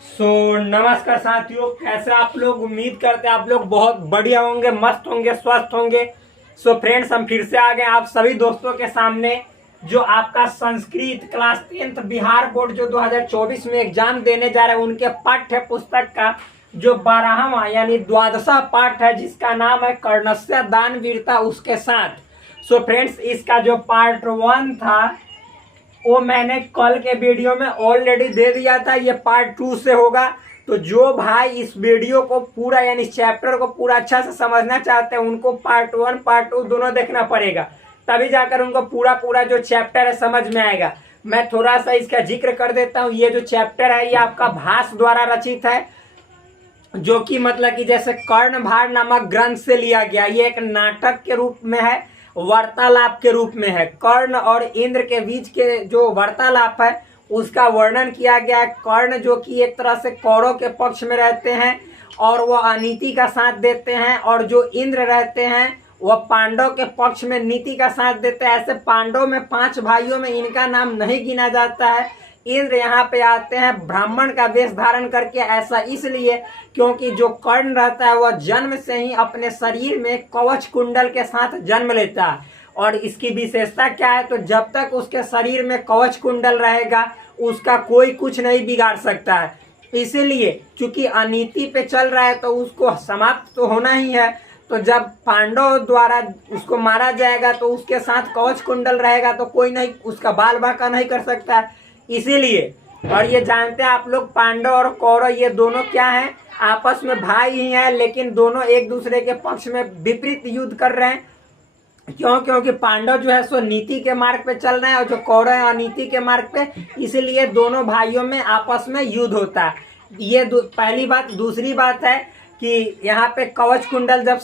नमस्कार साथियों, कैसे आप लोग। उम्मीद करते हैं आप लोग बहुत बढ़िया होंगे, मस्त होंगे, स्वस्थ होंगे। फ्रेंड्स, हम फिर से आ गए आप सभी दोस्तों के सामने। जो आपका Sanskrit class 10th Bihar board जो 2024 में एग्जाम देने जा रहे हैं, उनके पाठ्य पुस्तक का जो 12वां यानी द्वादशा पाठ है, जिसका नाम है कर्णस्य दानवीरता, उसके साथ फ्रेंड्स इसका जो पार्ट 1 था वो मैंने कल के वीडियो में ऑलरेडी दे दिया था। ये पार्ट 2 से होगा। तो जो भाई इस वीडियो को पूरा यानी चैप्टर को पूरा अच्छा से समझना चाहते हैं, उनको पार्ट 1 पार्ट 2 दोनों देखना पड़ेगा, तभी जाकर उनको पूरा जो चैप्टर है समझ में आएगा। मैं थोड़ा सा इसका जिक्र कर देता हूँ। ये जो चैप्टर है ये आपका भास द्वारा रचित है, जो कि मतलब कि जैसे कर्णभार नामक ग्रंथ से लिया गया। ये एक नाटक के रूप में है, वार्तालाप के रूप में है। कर्ण और इंद्र के बीच के जो वार्तालाप है उसका वर्णन किया गया। कर्ण जो कि एक तरह से कौरव के पक्ष में रहते हैं और वह अनीति का साथ देते हैं, और जो इंद्र रहते हैं वह पांडव के पक्ष में नीति का साथ देते हैं। ऐसे पांडव में 5 भाइयों में इनका नाम नहीं गिना जाता है। इंद्र यहाँ पे आते हैं ब्राह्मण का वेश धारण करके। ऐसा इसलिए क्योंकि जो कर्ण रहता है वह जन्म से ही अपने शरीर में कवच कुंडल के साथ जन्म लेता है। और इसकी विशेषता क्या है, तो जब तक उसके शरीर में कवच कुंडल रहेगा उसका कोई कुछ नहीं बिगाड़ सकता है। इसीलिए चूंकि अनीति पे चल रहा है तो उसको समाप्त तो होना ही है। तो जब पांडव द्वारा उसको मारा जाएगा तो उसके साथ कवच कुंडल रहेगा, तो कोई नहीं उसका बाल बांका नहीं कर सकता है। इसीलिए, और ये जानते हैं आप लोग, पांडव और कौरव ये दोनों क्या हैं, आपस में भाई ही हैं, लेकिन दोनों एक दूसरे के पक्ष में विपरीत युद्ध कर रहे हैं। क्यों? क्योंकि पांडव जो है सो नीति के मार्ग पे चल रहे हैं और जो कौरव है अनीति के मार्ग पे। इसलिए दोनों भाइयों में आपस में युद्ध होता है। ये पहली बात। दूसरी बात है कि यहाँ पे कवच कुंडल जब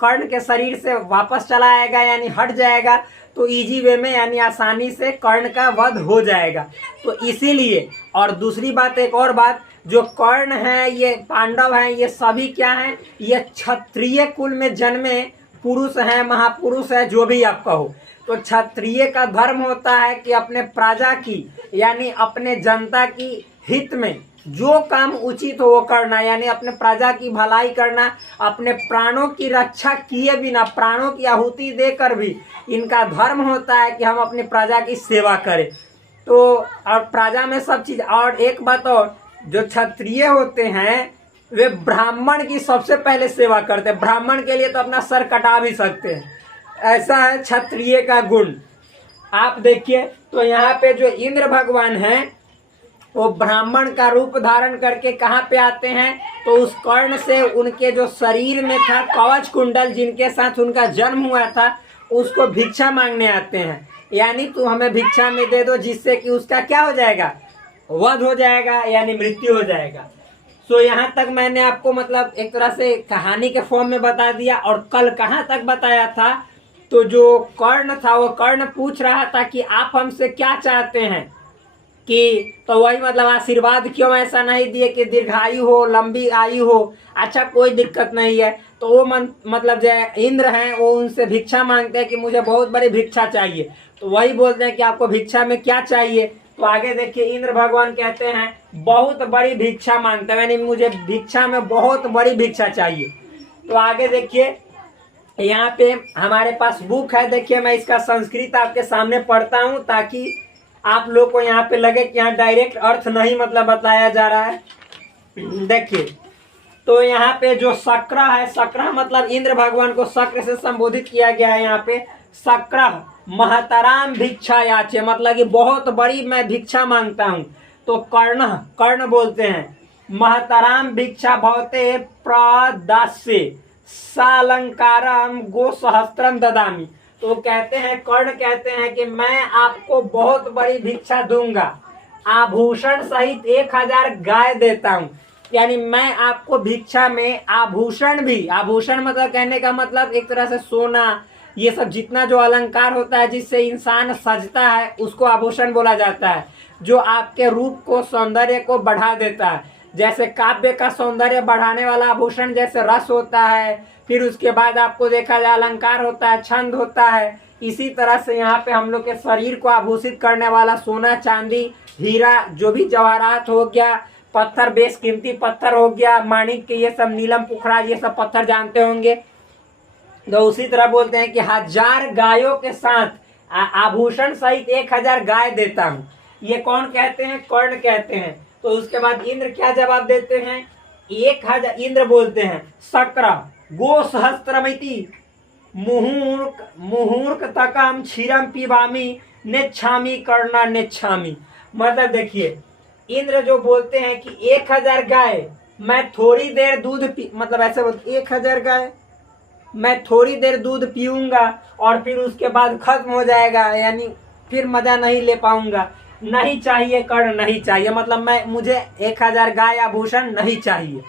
कर्ण के शरीर से वापस चला आएगा यानी हट जाएगा, तो इजी वे में यानी आसानी से कर्ण का वध हो जाएगा। तो इसीलिए, और दूसरी बात, एक और बात, जो कर्ण है ये पांडव हैं, ये सभी क्या हैं, ये क्षत्रिय कुल में जन्मे पुरुष हैं, महापुरुष है, जो भी आप कहो। तो क्षत्रिय का धर्म होता है कि अपने प्रजा की यानी अपने जनता की हित में जो काम उचित हो वो करना, यानी अपने प्रजा की भलाई करना। अपने प्राणों की रक्षा किए बिना, प्राणों की आहुति देकर भी इनका धर्म होता है कि हम अपनी प्रजा की सेवा करें। तो और प्रजा में सब चीज। और एक बात और, जो क्षत्रिय होते हैं वे ब्राह्मण की सबसे पहले सेवा करते हैं। ब्राह्मण के लिए तो अपना सर कटा भी सकते हैं, ऐसा है क्षत्रिय का गुण। आप देखिए, तो यहाँ पे जो इंद्र भगवान हैं वो ब्राह्मण का रूप धारण करके कहाँ पे आते हैं, तो उस कर्ण से उनके जो शरीर में था कवच कुंडल, जिनके साथ उनका जन्म हुआ था, उसको भिक्षा मांगने आते हैं। यानी तू हमें भिक्षा में दे दो, जिससे कि उसका क्या हो जाएगा, वध हो जाएगा, यानी मृत्यु हो जाएगा। यहाँ तक मैंने आपको मतलब एक तरह से कहानी के फॉर्म में बता दिया। और कल कहाँ तक बताया था, तो जो कर्ण था वो कर्ण पूछ रहा था कि आप हमसे क्या चाहते हैं, कि तो वही मतलब आशीर्वाद क्यों ऐसा नहीं दिए कि दीर्घायु हो, लंबी आयु हो। अच्छा, कोई दिक्कत नहीं है। तो वो मतलब जो इंद्र हैं वो उनसे भिक्षा मांगते हैं कि मुझे बहुत बड़ी भिक्षा चाहिए। तो वही बोलते हैं कि आपको भिक्षा में क्या चाहिए। तो आगे देखिए, इंद्र भगवान कहते हैं बहुत बड़ी भिक्षा मांगते हैं, यानी मुझे भिक्षा में बहुत बड़ी भिक्षा चाहिए। तो आगे देखिए, यहाँ पे हमारे पास बुक है। देखिए, मैं इसका संस्कृत आपके सामने पढ़ता हूँ ताकि आप लोग को यहाँ पे लगे कि यहाँ डायरेक्ट अर्थ नहीं मतलब बताया जा रहा है। देखिए, तो यहाँ पे जो शक्र है, शक्र मतलब इंद्र भगवान को शक्र से संबोधित किया गया है। यहाँ पे शक्र महतराम भिक्षा याचे, मतलब कि बहुत बड़ी मैं भिक्षा मांगता हूँ। तो कर्ण बोलते हैं महतराम भिक्षा भवते प्रदास्ये सालंकारम गो सहस्त्रम ददामी। तो कहते हैं, कर्ण कहते हैं कि मैं आपको बहुत बड़ी भिक्षा दूंगा, आभूषण सहित 1000 गाय देता हूँ। यानी मैं आपको भिक्षा में आभूषण भी, आभूषण मतलब कहने का मतलब एक तरह से सोना, ये सब जितना जो अलंकार होता है जिससे इंसान सजता है उसको आभूषण बोला जाता है, जो आपके रूप को, सौंदर्य को बढ़ा देता है। जैसे काव्य का सौंदर्य बढ़ाने वाला आभूषण जैसे रस होता है, फिर उसके बाद आपको देखा जाए अलंकार होता है, छंद होता है। इसी तरह से यहाँ पे हम लोग के शरीर को आभूषित करने वाला सोना, चांदी, हीरा, जो भी जवाहरात हो गया, पत्थर, बेशकीमती पत्थर हो गया, माणिक्य, ये सब, नीलम, पुखराज, ये सब पत्थर जानते होंगे। तो उसी तरह बोलते हैं कि 1000 गायों के साथ आभूषण सहित 1000 गाय देता हूँ। ये कौन कहते हैं? कर्ण कहते हैं। तो उसके बाद इंद्र क्या जवाब देते हैं? 1000 इंद्र बोलते हैं शक्र गो सहस्त्रमिति मुहूर्क तकम क्षीरम पिबामी नेच्छामी कर्णा नेच्छामी। मतलब देखिए, इंद्र जो बोलते हैं कि 1000 गाय मैं थोड़ी देर दूध मतलब ऐसे बोलते 1000 गाय मैं थोड़ी देर दूध पीऊंगा और फिर उसके बाद खत्म हो जाएगा, यानी फिर मजा नहीं ले पाऊंगा। नहीं चाहिए कर्ण, नहीं चाहिए, मतलब मुझे 1000 गाय आभूषण नहीं चाहिए।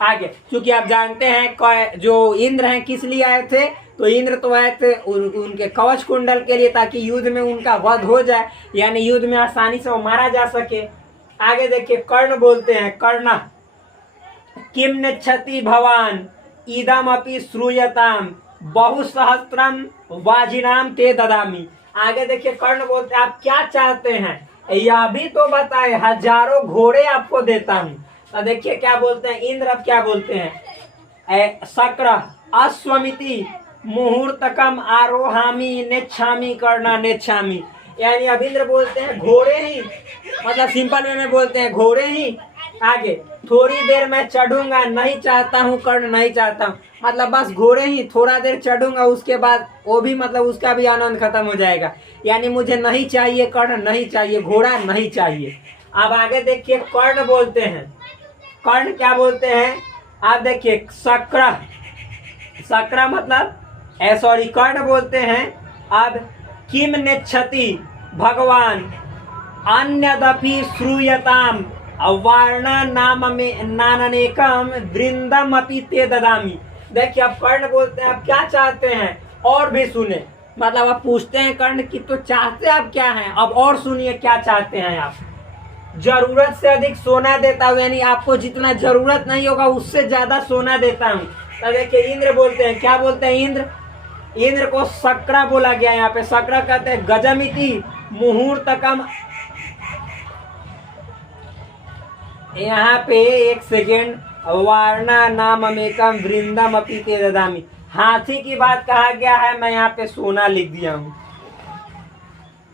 आगे, क्योंकि आप जानते हैं जो इंद्र हैं किस लिए आए थे? तो इंद्र तो आए थे उनके कवच कुंडल के लिए, ताकि युद्ध में उनका वध हो जाए, यानी युद्ध में आसानी से वो मारा जा सके। आगे देखिए, कर्ण बोलते हैं कर्ण किम नेच्छति भवान इदम अपि श्रूयताम बहुसहस्त्रम वाजिनाम ते ददामी। आगे देखिए, कर्ण बोलते हैं आप क्या चाहते हैं, यह भी तो बताए, 1000 घोड़े आपको देता हूँ। तो देखिए क्या बोलते हैं इंद्र, अब क्या बोलते हैं? शक्र अश्वमिति मुहूर्तकम आरोहामी नेच्छामी कर्णा नेच्छामी। यानी अब इंद्र बोलते हैं घोड़े ही, मतलब सिंपल वे में बोलते हैं घोड़े ही। आगे, थोड़ी देर मैं चढ़ूंगा, नहीं चाहता हूँ कर्ण, नहीं चाहता हूँ, मतलब बस घोड़े ही, थोड़ा देर चढ़ूंगा, उसके बाद वो भी मतलब उसका भी आनंद खत्म हो जाएगा। यानी मुझे नहीं चाहिए कर्ण, नहीं चाहिए घोड़ा, नहीं चाहिए। अब आगे देखिए, कर्ण बोलते हैं, कर्ण क्या बोलते हैं? आप देखिए, शक्र मतलब सॉरी, कर्ण बोलते हैं अब किम नेच्छति भगवान अन्यदपि श्रूयताम वारणा नाम में नाननेकम वृंदम अपि ते ददामी। देखिए, अब कर्ण बोलते हैं आप क्या चाहते हैं और भी सुने, मतलब आप पूछते हैं कर्ण की तो चाहते आप क्या हैं, अब और सुनिए क्या चाहते हैं आप। जरूरत से अधिक सोना देता हूँ, यानी आपको जितना जरूरत नहीं होगा उससे ज्यादा सोना देता हूँ। तो देखिए, इंद्र बोलते हैं, क्या बोलते हैं इंद्र? इंद्र को शक्र बोला गया, यहाँ पे शक्र कहते हैं गजमिति मुहूर्तकम। यहाँ पे एक सेकेंड, वारणा नाम अमेकम वृंदम अपि ते ददामी, हाथी की बात कहा गया है, मैं यहाँ पे सोना लिख दिया हूँ,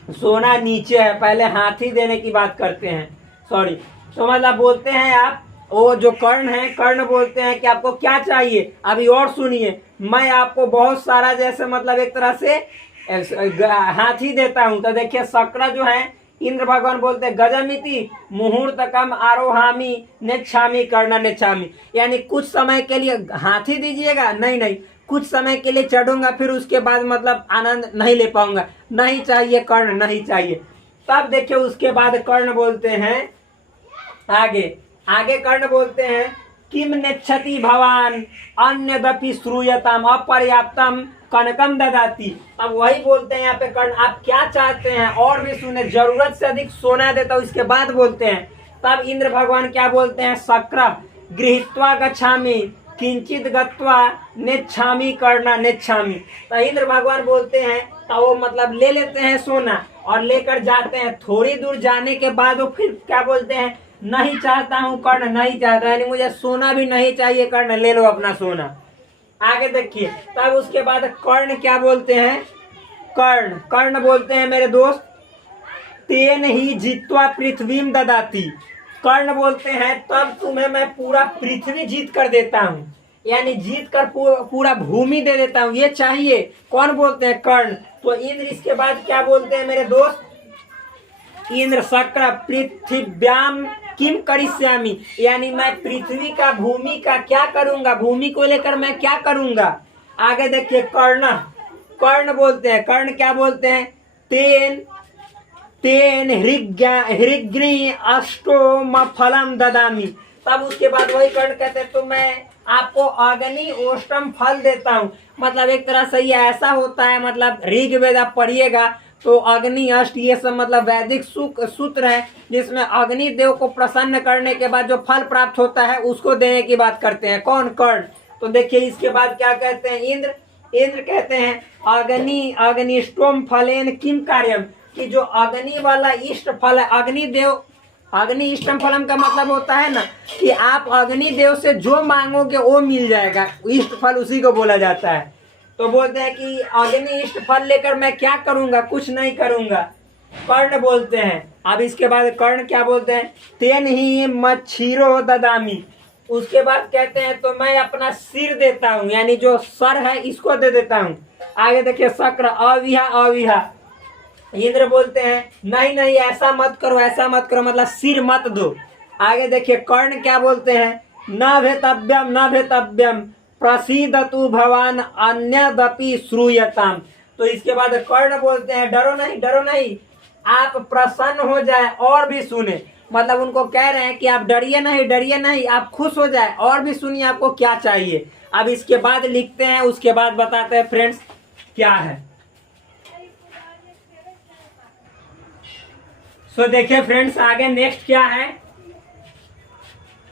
सोना नीचे है, पहले हाथी देने की बात करते हैं, सॉरी। तो मतलब बोलते हैं आप, वो जो कर्ण है, कर्ण बोलते हैं कि आपको क्या चाहिए, अभी और सुनिए, मैं आपको बहुत सारा जैसे मतलब एक तरह से हाथी देता हूँ। तो देखिए, शक्र जो है इंद्र भगवान बोलते हैं गजमिति मुहूर्तकम आरोहामी नेच्छामी कर्ण नेच्छामी, यानी कुछ समय के लिए हाथी दीजिएगा, नहीं नहीं, कुछ समय के लिए चढ़ूंगा, फिर उसके बाद मतलब आनंद नहीं ले पाऊंगा, नहीं चाहिए कर्ण, नहीं चाहिए। तब देखिए उसके बाद कर्ण बोलते हैं आगे कर्ण बोलते हैं किम नेच्छति भवान अन्यदपि श्रूयताम अपर्याप्तम कनकम ददाती। अब वही बोलते हैं यहाँ पे कर्ण, आप क्या चाहते हैं और भी सुने, जरूरत से अधिक सोना देता हूँ, इसके बाद बोलते हैं। तब इंद्र भगवान क्या बोलते हैं? शक्र गृहीत्वा गच्छामि किंचित गत्वा नेच्छामी करना नेच्छामी। तो इंद्र भगवान बोलते हैं, तो वो मतलब ले लेते हैं सोना और लेकर जाते हैं। थोड़ी दूर जाने के बाद वो फिर क्या बोलते हैं? नहीं चाहता हूँ कर्ण, नहीं चाहता, यानी मुझे सोना भी नहीं चाहिए कर्ण, ले लो अपना सोना। आगे देखिए, तब उसके बाद कर्ण क्या बोलते हैं? कर्ण बोलते हैं मेरे दोस्त, तेन ही जित्वा पृथ्वीम ददाती। कर्ण बोलते हैं तब तुम्हें मैं पूरा पृथ्वी जीत कर देता हूँ, यानी जीत कर पूरा भूमि दे देता हूँ, ये चाहिए। कौन बोलते हैं? कर्ण। तो इंद्र इसके बाद क्या बोलते हैं मेरे दोस्त? इंद्र शक्र पृथ्व्याम किम करिष्यामि, यानी मैं पृथ्वी का, भूमि का क्या करूंगा, भूमि को लेकर मैं क्या करूंगा। आगे देखिए कर्ण बोलते हैं, कर्ण क्या बोलते हैं? तेन हृग्नि अष्टोम फलम ददामी। तब उसके बाद वही कर्ण कहते हैं, तो मैं आपको अग्नि ओष्टम फल देता हूँ। मतलब एक तरह से ये ऐसा होता है, मतलब ऋग्वेद आप पढ़िएगा तो अग्नि अष्ट ये सब मतलब वैदिक सूत्र है, जिसमें अग्नि देव को प्रसन्न करने के बाद जो फल प्राप्त होता है उसको देने की बात करते हैं। कौन? कर्ण। तो देखिए इसके बाद क्या कहते हैं? इंद्र कहते हैं अग्निष्टोम फलेन किम कार्यम, कि जो अग्नि वाला इष्ट फल है, अग्नि देव अग्नि इष्टम फलम का मतलब होता है ना कि आप अग्नि देव से जो मांगोगे वो मिल जाएगा, इष्ट फल उसी को बोला जाता है। तो बोलते हैं कि अग्नि इष्ट फल लेकर मैं क्या करूंगा, कुछ नहीं करूंगा, कर्ण बोलते हैं। अब इसके बाद कर्ण क्या बोलते हैं, तेन ही मच्छीरो ददामी, उसके बाद कहते हैं तो मैं अपना सिर देता हूँ, यानी जो सर है इसको दे देता हूँ। आगे देखिए शक्र अविहा अविहा, इंद्र बोलते हैं नहीं नहीं ऐसा मत करो, ऐसा मत करो, मतलब सिर मत दो। आगे देखिए कर्ण क्या बोलते हैं, न भेतव्यम न भेतव्यम प्रसीदतु भवान अन्यदपि श्रूयताम। तो इसके बाद कर्ण बोलते हैं डरो नहीं डरो नहीं, आप प्रसन्न हो जाए और भी सुने, मतलब उनको कह रहे हैं कि आप डरिए नहीं, आप खुश हो जाए और भी सुनिए आपको क्या चाहिए। अब इसके बाद लिखते हैं, उसके बाद बताते हैं फ्रेंड्स क्या है। तो देखिए फ्रेंड्स आगे नेक्स्ट क्या है,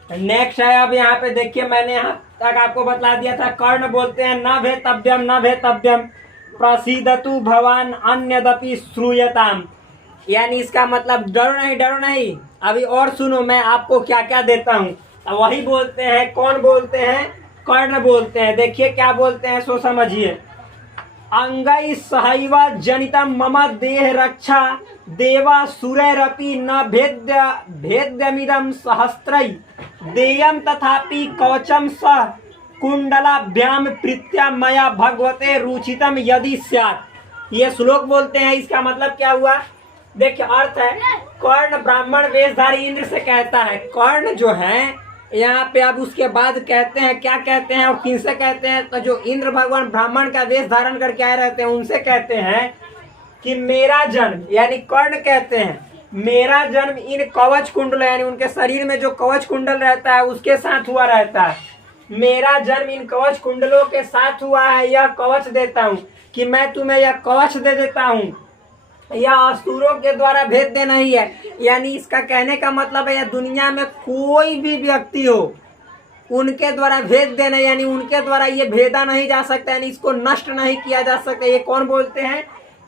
नेक्स्ट है अब यहाँ पे देखिए मैंने यहाँ तक आपको बता दिया था। कर्ण बोलते हैं न भेतव्यम प्रसीदतु भवान अन्यदपि श्रूयताम, यानी इसका मतलब डरो नहीं, अभी और सुनो मैं आपको क्या क्या देता हूँ। वही बोलते हैं, कौन बोलते हैं, कर्ण बोलते हैं। देखिए क्या बोलते हैं सो समझिए, अंगै सहैव जनितम मम देह रक्षा देवा सुरैरपि न भेद्यमिदं सहस्रै देयम तथापि कवचम स कुंडलाभ्याम प्रीत्या मया भगवते रुचितम यदि स्यात्। ये श्लोक बोलते हैं, इसका मतलब क्या हुआ, देखिए अर्थ है कर्ण ब्राह्मण वेशधारी इंद्र से कहता है। कर्ण जो है यहाँ पे अब उसके बाद कहते हैं, क्या कहते हैं और किनसे कहते हैं, तो जो इंद्र भगवान ब्राह्मण का वेश धारण करके आए रहते हैं उनसे कहते हैं कि मेरा जन्म, यानी कर्ण कहते हैं मेरा जन्म इन कवच कुंडल, यानी उनके शरीर में जो कवच कुंडल रहता है उसके साथ हुआ रहता है। मेरा जन्म इन कवच कुंडलों के साथ हुआ है, यह कवच देता हूँ कि मैं तुम्हें यह कवच दे देता हूँ, यह असुरों के द्वारा भेद देना ही है। यानी इसका कहने का मतलब है यह दुनिया में कोई भी व्यक्ति हो उनके द्वारा भेद देना, यानी उनके द्वारा ये भेदा नहीं जा सकता, यानी इसको नष्ट नहीं किया जा सकता। ये कौन बोलते हैं,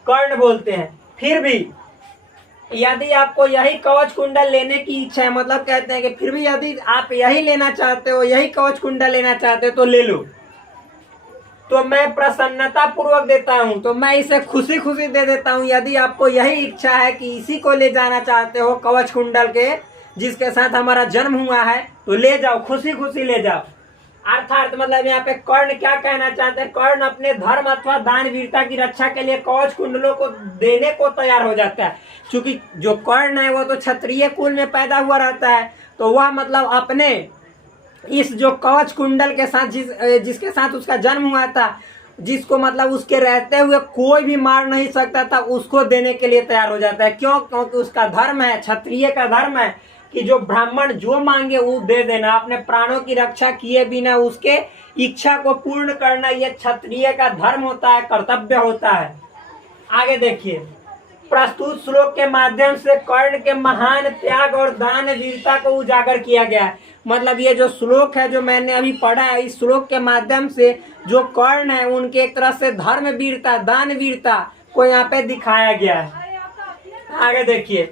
कर्ण बोलते हैं। फिर भी यदि आपको यही कवच कुंडल लेने की इच्छा है, मतलब कहते हैं कि फिर भी यदि आप यही लेना चाहते हो, यही कवच कुंडल लेना चाहते हो तो ले लो, तो मैं प्रसन्नता पूर्वक देता हूं, तो मैं इसे खुशी खुशी दे देता हूं। यदि आपको यही इच्छा है कि इसी को ले जाना चाहते हो कवच कुंडल के जिसके साथ हमारा जन्म हुआ है, तो ले जाओ, खुशी खुशी ले जाओ। अर्थात मतलब यहाँ पे कर्ण क्या कहना चाहते हैं, कर्ण अपने धर्म अथवा दान वीरता की रक्षा के लिए कवच कुंडलों को देने को तैयार हो जाता है। क्योंकि जो कर्ण है वो तो क्षत्रिय कुल में पैदा हुआ रहता है, तो वह मतलब अपने इस जो कवच कुंडल के साथ जिसके साथ उसका जन्म हुआ था, जिसको मतलब उसके रहते हुए कोई भी मार नहीं सकता था, उसको देने के लिए तैयार हो जाता है। क्यों, क्योंकि उसका धर्म है, क्षत्रिय का धर्म है कि जो ब्राह्मण जो मांगे वो दे देना, अपने प्राणों की रक्षा किए बिना उसके इच्छा को पूर्ण करना, ये क्षत्रिय का धर्म होता है, कर्तव्य होता है। आगे देखिए, प्रस्तुत श्लोक के माध्यम से कर्ण के महान त्याग और दान वीरता को उजागर किया गया है। मतलब ये जो श्लोक है जो मैंने अभी पढ़ा है, इस श्लोक के माध्यम से जो कर्ण है उनके एक तरह से धर्म वीरता, दान वीरता को यहाँ पे दिखाया गया है। आगे देखिए,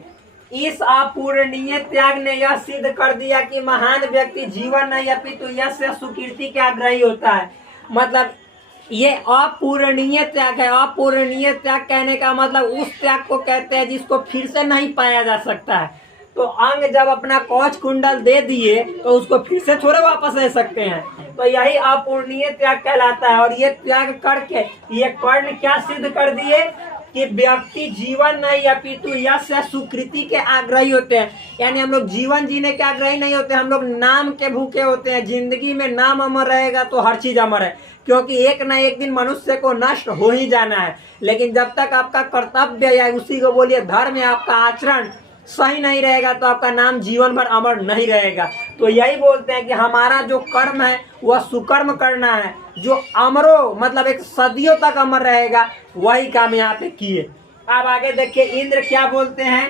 इस अपूरणीय त्याग ने यह सिद्ध कर दिया कि महान व्यक्ति जीवन नहीं अपितु यश सुकीर्ति के आग्रही होता है। मतलब ये अपूरणीय त्याग है। अपूरणीय त्याग कहने का मतलब उस त्याग को कहते हैं जिसको फिर से नहीं पाया जा सकता है। तो अंग जब अपना कवच कुंडल दे दिए तो उसको फिर से थोड़े वापस ले सकते हैं, तो यही अपूरणीय त्याग कहलाता है। और ये त्याग करके ये कर्ण क्या सिद्ध कर दिए कि व्यक्ति जीवन नहीं अपितु यश सुकृति के आग्रही होते हैं। यानी हम लोग जीवन जीने के आग्रही नहीं होते, हम लोग नाम के भूखे होते हैं। जिंदगी में नाम अमर रहेगा तो हर चीज अमर है, क्योंकि एक न एक दिन मनुष्य को नष्ट हो ही जाना है। लेकिन जब तक आपका कर्तव्य या उसी को बोलिए धर्म या आपका आचरण सही नहीं रहेगा तो आपका नाम जीवन भर अमर नहीं रहेगा। तो यही बोलते हैं कि हमारा जो कर्म है वह सुकर्म करना है, जो अमरो मतलब एक सदियों तक अमर रहेगा, वही काम यहाँ पे किए। अब आगे देखिए, इंद्र क्या बोलते हैं,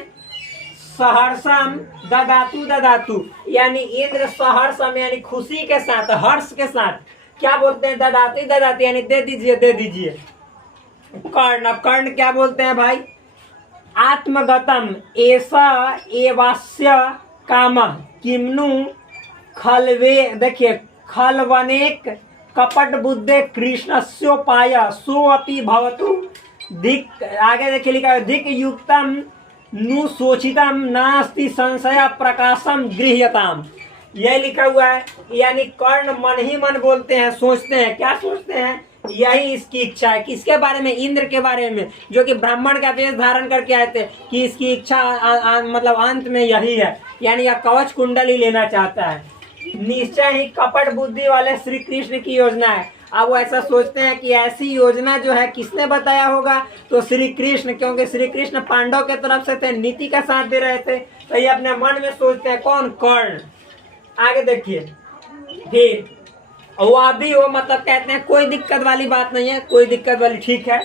सहर्षम ददातु ददातु, यानी इंद्र सहर्षम यानी खुशी के साथ, हर्ष के साथ क्या बोलते हैं, ददाती ददाती यानी दे दीजिए दे दीजिए। कर्ण क्या बोलते हैं भाई, आत्मगतम ऐसा एवास्य काम किमनु खलवे, देखिए खलवनेक कपट बुद्धे कृष्णस्योपाय सो अपि भवतु धिक, आगे देखिए लिखा है धिक युक्तम नु सोचितम नास्ति संशय प्रकाशम गृह्यताम। यह लिखा हुआ है, यानी कर्ण मन ही मन बोलते हैं, सोचते हैं, क्या सोचते हैं, यही इसकी इच्छा है। किसके बारे में? इंद्र के बारे में, जो कि ब्राह्मण का वेश धारण करके आए थे, कि इसकी इच्छा मतलब अंत में यही है, यानी यह कवच कुंडल ही लेना चाहता है। निश्चय ही कपट बुद्धि वाले श्री कृष्ण की योजना है। अब वो ऐसा सोचते हैं कि ऐसी योजना जो है किसने बताया होगा, तो श्री कृष्ण, क्योंकि श्री कृष्ण पांडव के तरफ से थे, नीति का साथ दे रहे थे, तो ये अपने मन में सोचते हैं। कौन? कर्ण। आगे देखिए, फिर वो भी वो मतलब कहते हैं कोई दिक्कत वाली बात नहीं है, कोई दिक्कत वाली, ठीक है।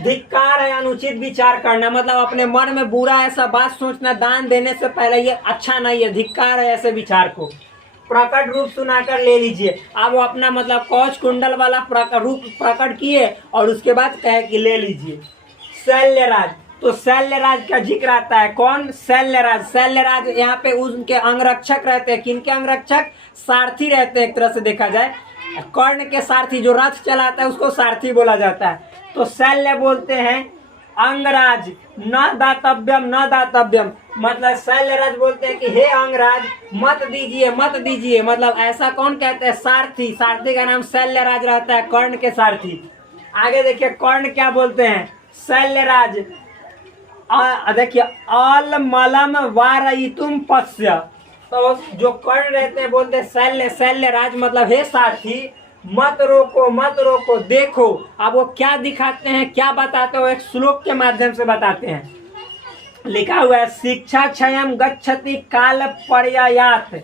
धिक्कार है अनुचित विचार करना, मतलब अपने मन में बुरा ऐसा बात सोचना दान देने से पहले, ये अच्छा नहीं है, धिक्कार है ऐसे विचार को। प्रकट रूप सुनाकर ले लीजिए। अब वो अपना मतलब कवच कुंडल वाला रूप प्रकट किए और उसके बाद कहे कि ले लीजिए। शैल्यराज, तो शैल्यराज का जिक्र आता है। कौन? शैल्यराज। शैल्यराज यहाँ पे उनके अंगरक्षक रहते हैं। किनके अंगरक्षक? सारथी रहते हैं, एक तरह से देखा जाए। कर्ण के सारथी, जो रथ चलाता है उसको सारथी बोला जाता है। तो शैल्य बोलते हैं अंगराज न दातव्यम न दातव्यम, मतलब शैल्यराज बोलते हैं कि हे अंगराज मत दीजिए मत दीजिए, मतलब ऐसा कौन कहते हैं? सारथी। सारथी का नाम शैल्यराज रहता है, कर्ण के सारथी। आगे देखिए कर्ण क्या बोलते हैं? शैल्यराज देखिए अल मलम वारयितुम पश्य, तो जो कर्ण रहते हैं बोलते हैं शैल्यराज मतलब हे सारथी मत रोको मत रोको, देखो। अब वो क्या दिखाते हैं, क्या बताते हो, एक श्लोक के माध्यम से बताते हैं। लिखा हुआ है शिक्षा क्षयम गच्छति काल पर्यायात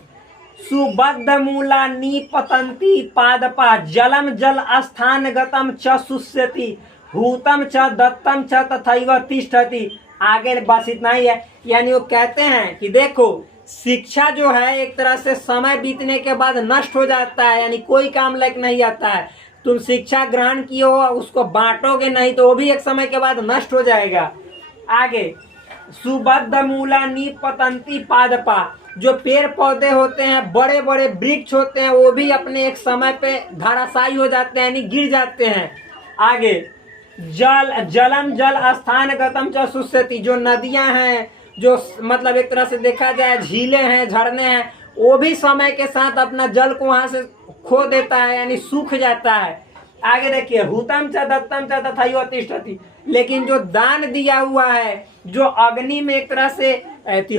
सुबद्ध मूला निपतंती पादपा जलम जल स्थान गतम च शुष्यति हूतम च दत्तम च तथैव तिष्ठति। आगे बस इतना ही है, यानी वो कहते हैं कि देखो शिक्षा जो है एक तरह से समय बीतने के बाद नष्ट हो जाता है, यानी कोई काम लायक नहीं आता है। तुम शिक्षा ग्रहण किए हो, उसको बांटोगे नहीं तो वो भी एक समय के बाद नष्ट हो जाएगा। आगे सुबद्ध मूला निपतंती पादपा, जो पेड़ पौधे होते हैं, बड़े बड़े वृक्ष होते हैं, वो भी अपने एक समय पे धराशायी हो जाते हैं, यानी गिर जाते हैं। आगे जलम जल स्थान गतम च शुष्यति, जो नदियां हैं, जो मतलब एक तरह से देखा जाए झीलें हैं, झरने हैं, वो भी समय के साथ अपना जल को वहां से खो देता है, यानी सूख जाता है। आगे देखिए हूतम च दत्तम च तथैव तिष्ठति, लेकिन जो दान दिया हुआ है, जो अग्नि में एक तरह से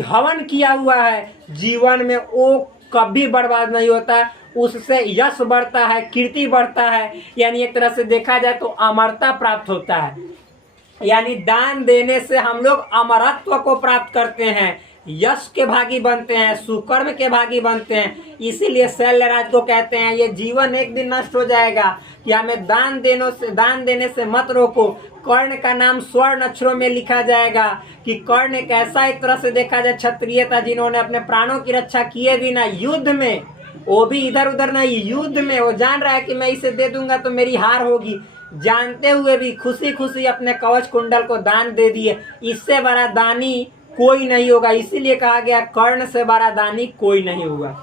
हवन किया हुआ है, जीवन में वो कभी बर्बाद नहीं होता, उससे यश बढ़ता है, कीर्ति बढ़ता है, यानी एक तरह से देखा जाए तो अमरता प्राप्त होता है। यानी दान देने से हम लोग अमरत्व को प्राप्त करते हैं, यश के भागी बनते हैं, सुकर्म के भागी बनते हैं। इसीलिए शैल्यराज को कहते हैं ये जीवन एक दिन नष्ट हो जाएगा, कि हमें दान देने से मत रोको। कर्ण का नाम स्वर्ण अक्षरों में लिखा जाएगा कि कर्ण एक ऐसा एक तरह से देखा जाए क्षत्रिय था, जिन्होंने अपने प्राणों की रक्षा किए बिना युद्ध में, वो भी इधर उधर नहीं, युद्ध में वो जान रहा है कि मैं इसे दे दूंगा तो मेरी हार होगी, जानते हुए भी खुशी खुशी अपने कवच कुंडल को दान दे दिए। इससे बड़ा दानी कोई नहीं होगा, इसीलिए कहा गया कर्ण से बड़ा दानी कोई नहीं होगा।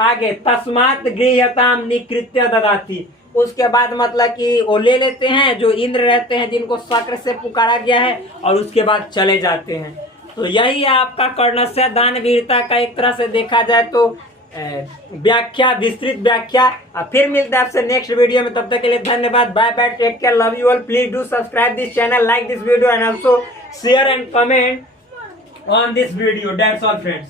आगे तस्मात् गृह्यताम निकृत्य ददाति, उसके बाद मतलब कि वो ले लेते हैं जो इंद्र रहते हैं, जिनको शक्र से पुकारा गया है, और उसके बाद चले जाते हैं। तो यही है आपका कर्णस्य दान वीरता का एक तरह से देखा जाए तो व्याख्या, विस्तृत व्याख्या। फिर मिलते हैं आपसे नेक्स्ट वीडियो में, तब तक के लिए धन्यवाद, bye bye, take care, love you all, please do subscribe this channel, like this video and also share and comment on this video. That's all friends.